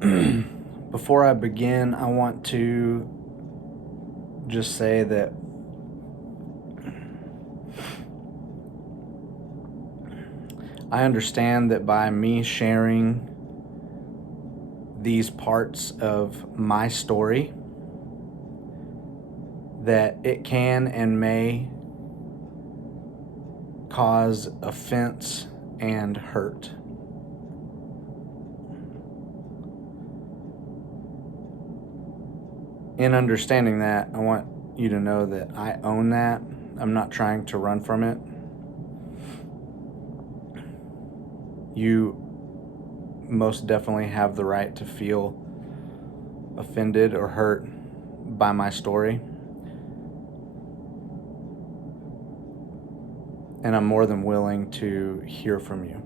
Before I begin, I want to just say that I understand that by me sharing these parts of my story, that it can and may cause offense and hurt. In understanding that, I want you to know that I own that. I'm not trying to run from it. You most definitely have the right to feel offended or hurt by my story. And I'm more than willing to hear from you.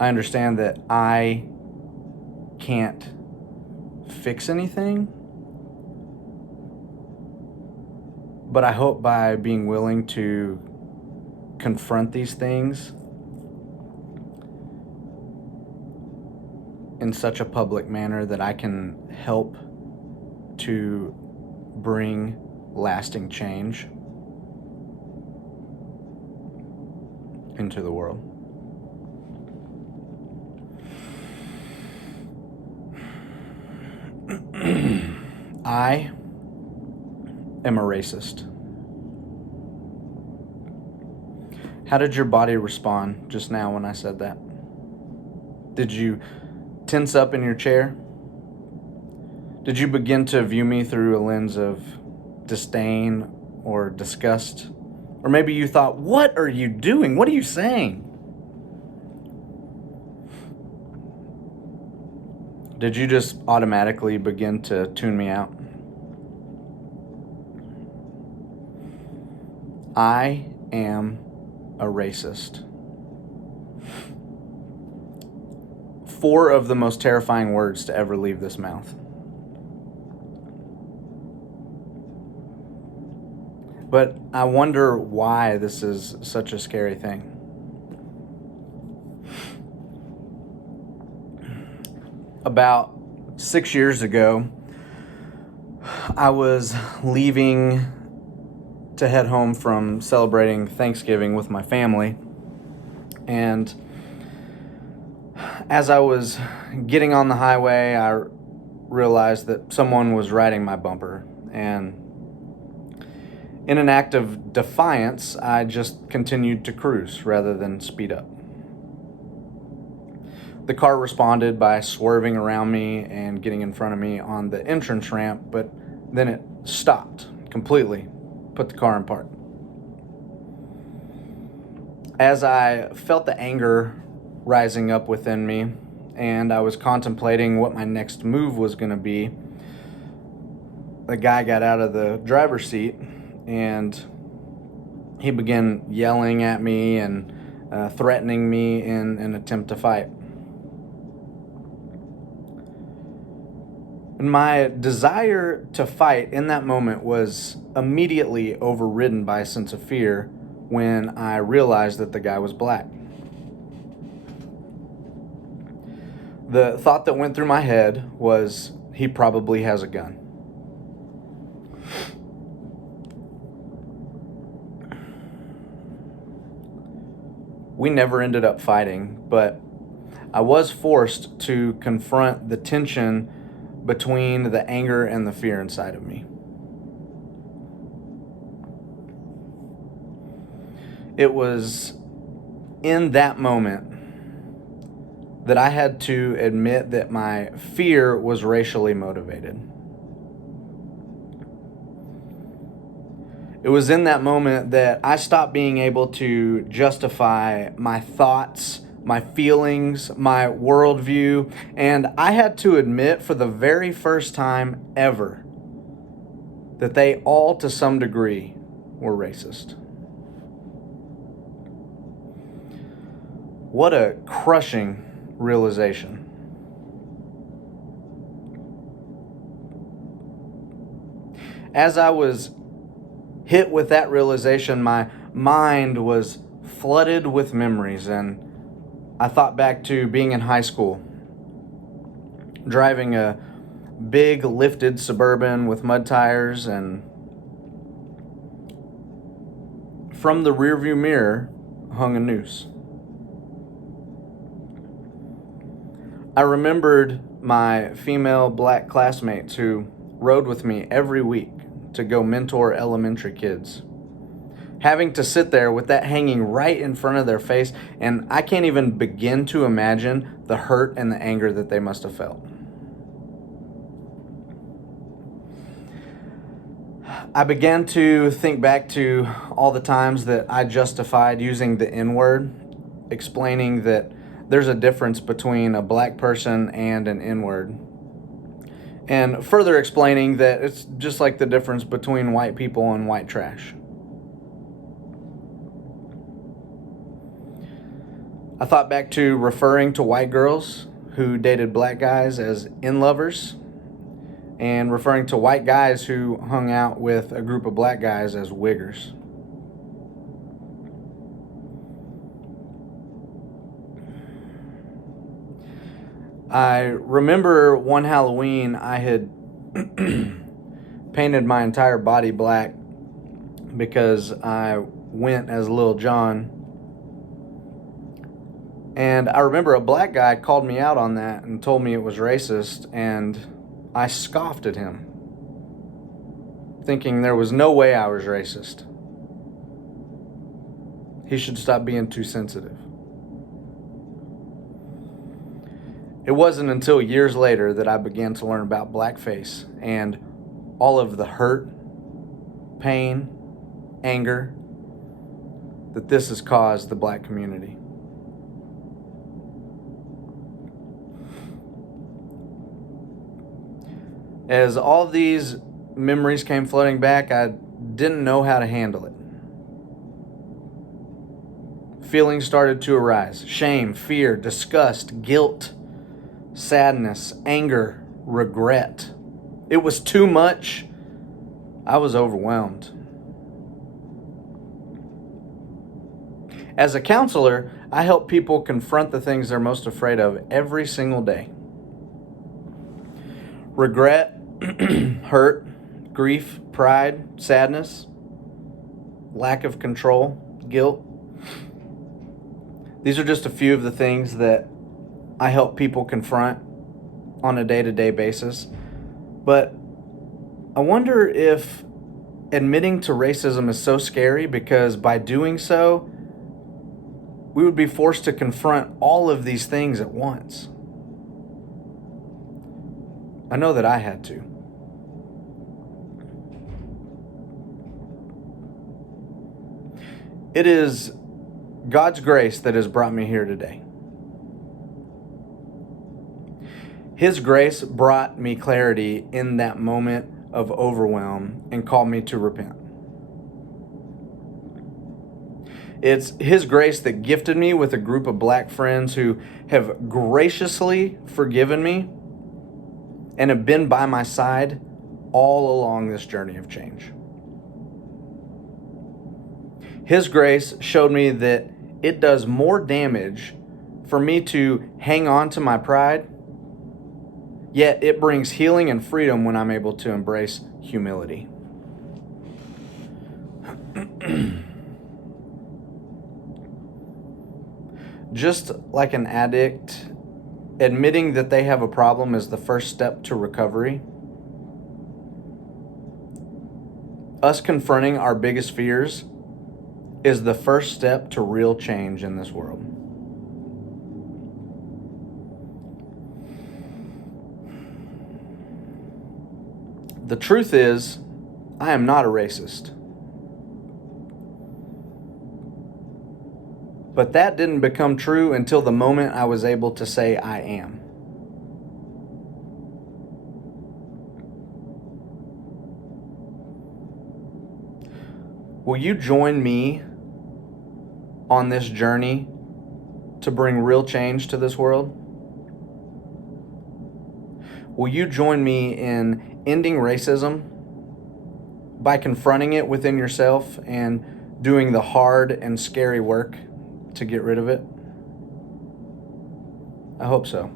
I understand that I can't fix anything, but I hope by being willing to confront these things in such a public manner that I can help to bring lasting change into the world. I am a racist. How did your body respond just now when I said that? Did you tense up in your chair? Did you begin to view me through a lens of disdain or disgust? Or maybe you thought, what are you doing? What are you saying? Did you just automatically begin to tune me out? I am a racist. 4 of the most terrifying words to ever leave this mouth. But I wonder why this is such a scary thing. About 6 years ago, I was leaving to head home from celebrating Thanksgiving with my family. And as I was getting on the highway, I realized that someone was riding my bumper. And in an act of defiance, I just continued to cruise rather than speed up. The car responded by swerving around me and getting in front of me on the entrance ramp, but then it stopped completely, put the car in park. As I felt the anger rising up within me and I was contemplating what my next move was going to be, the guy got out of the driver's seat and he began yelling at me and threatening me in an attempt to fight. And my desire to fight in that moment was immediately overridden by a sense of fear when I realized that the guy was black. The thought that went through my head was, he probably has a gun. We never ended up fighting, but I was forced to confront the tension between the anger and the fear inside of me. It was in that moment that I had to admit that my fear was racially motivated. It was in that moment that I stopped being able to justify my thoughts, my feelings, my worldview, and I had to admit for the very first time ever that they all, to some degree, were racist. What a crushing realization. As I was hit with that realization, my mind was flooded with memories, and I thought back to being in high school driving a big lifted Suburban with mud tires, and from the rearview mirror hung a noose. I remembered my female black classmates who rode with me every week to go mentor elementary kids, having to sit there with that hanging right in front of their face, and I can't even begin to imagine the hurt and the anger that they must have felt. I began to think back to all the times that I justified using the N-word, explaining that there's a difference between a black person and an N-word, and further explaining that it's just like the difference between white people and white trash. I thought back to referring to white girls who dated black guys as in-lovers, and referring to white guys who hung out with a group of black guys as wiggers. I remember one Halloween I had painted my entire body black because I went as Lil Jon. And I remember a black guy called me out on that and told me it was racist, and I scoffed at him, thinking there was no way I was racist. He should stop being too sensitive. It wasn't until years later that I began to learn about blackface and all of the hurt, pain, anger that this has caused the black community. As all these memories came flooding back, I didn't know how to handle it. Feelings started to arise: shame, fear, disgust, guilt, sadness, anger, regret. It was too much. I was overwhelmed. As a counselor, I help people confront the things they're most afraid of every single day. Regret, hurt, grief, pride, sadness, lack of control, guilt. These are just a few of the things that I help people confront on a day-to-day basis. But I wonder if admitting to racism is so scary because by doing so, we would be forced to confront all of these things at once. I know that I had to. It is God's grace that has brought me here today. His grace brought me clarity in that moment of overwhelm and called me to repent. It's His grace that gifted me with a group of black friends who have graciously forgiven me and have been by my side all along this journey of change. His grace showed me that it does more damage for me to hang on to my pride, yet it brings healing and freedom when I'm able to embrace humility. Just like an addict, admitting that they have a problem is the first step to recovery. Us confronting our biggest fears is the first step to real change in this world. The truth is, I am not a racist. But that didn't become true until the moment I was able to say I am. Will you join me on this journey to bring real change to this world? Will you join me in ending racism by confronting it within yourself and doing the hard and scary work to get rid of it? I hope so.